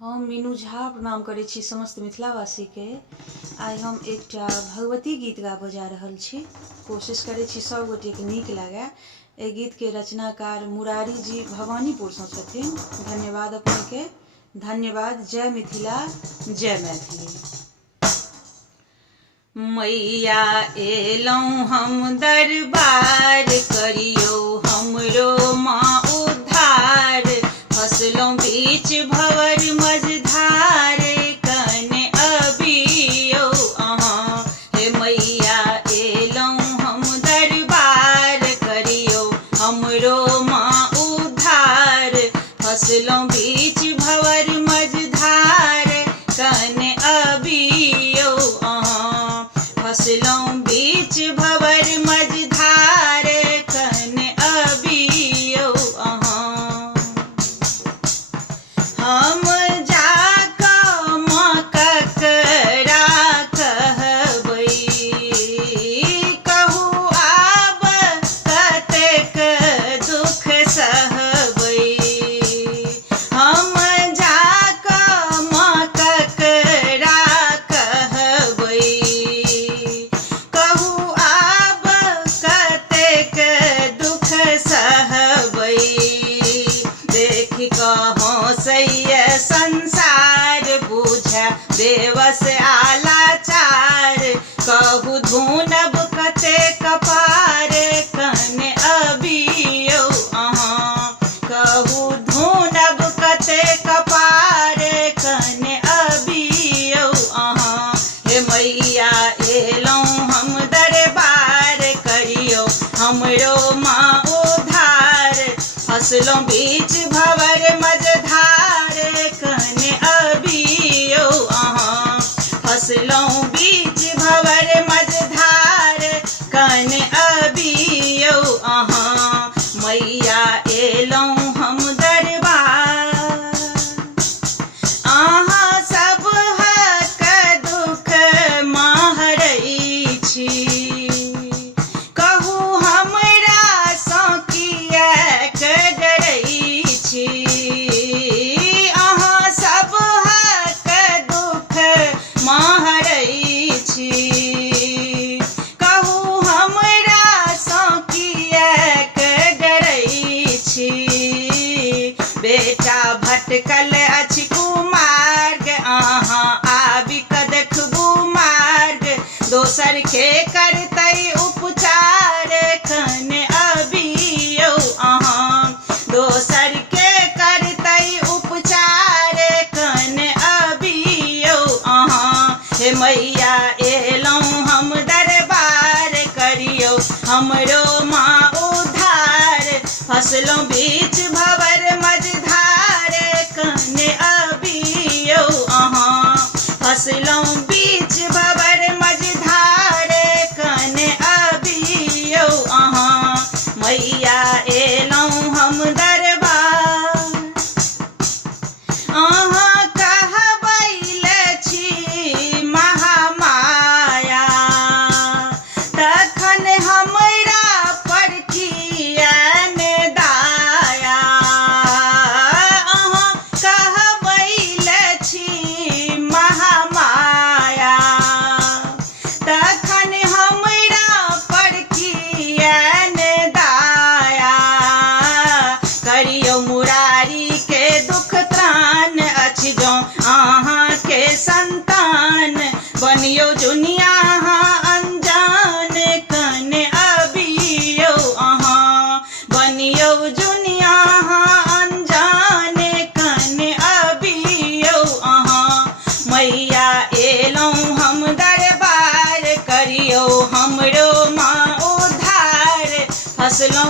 हम मीनू झा प्रणाम करै छी समस्त मिथिलावासी के। आइ हम एकटा भगवती गीत गाबऽ जा रहल छी। कोशिश करै छी सब गोटे के नीक लागे। एहि गीत के रचनाकार मुरारी जी भवानीपुर सँ छथिन। धन्यवाद अपने के, धन्यवाद। जय मिथिला, जय मैथिली। मैया एलौं हम दरबार, करियो हमरो माँ उद्धार। फसलों बीच भंवर मझधार, कने अबियो अहाँ। हे मैया एलौं हम दरबार, करियो हमरो माँ उद्धार। फसलों बीच भंवर मझधार, कने अबियो अहाँ। फसलों बीच भंवर मझधार, कने अबियो अहाँ। हम जाकऽ माँ ककरा कहबै, कहू आब कतेक दुख सहबै। हम जाकऽ माँ ककरा कहबै, कहू आब कतेक दुख सहबै। देख कऽ हँसैये संसार, बुझे बेवस आलाचार। कहू धुनब कतेक पार, कने अबियो अहाँ। कहू धुनब कतेक पार, कने अबियो अहाँ। हे मैया एलौं हम दरबार, करियो हमरो माँ उद्धार। फसलों बीच भंवर मझधार, कने अबियो अहाँ। फसलों बीच भंवर मझधार, कने अबियो अहाँ। मैया एलौं हम दरबार। अहाँ सब हक दुख महरै छी, कहू हमरा सँ किएक डरै छी। अहाँ सब हक दुख महरै छी, कहू हमरा सँ किएक डरै छी। बेटा भटकल अछि कुमार्ग, अहाँ आबि कऽ देखबू मार्ग। दोसर के करतै उपचार, कने अबियो अहाँ। दोसर के करतै उपचार, कने अबियो अहाँ। हे मैया एलौं हम दरबार, करियो हमरो माँ उद्धार। फसलों बीच भंवर मझधार, कने अबियो अहाँ। फसलों बीच भंवर मझधार, कने अबियो अहाँ। मैया एलौं हम दरबार। अहाँ कहबैले छी महामाया, तखन हमरा पर किया ने दाया। अहाँ कहबैले छी महामाया, तखन हमरा पर किया ने दाया। करियो मुरारी के दुख त्राण, अछि जँ अहाँ के संतान। बनियो जुनिया अहाँ अनजान, कने अबियो अहाँ। बनियो जुनिया अहाँ अनजान, कने अबियो अहाँ। मैया एलौं हम दरबार, करियो हमरो माँ उद्धार। फसलों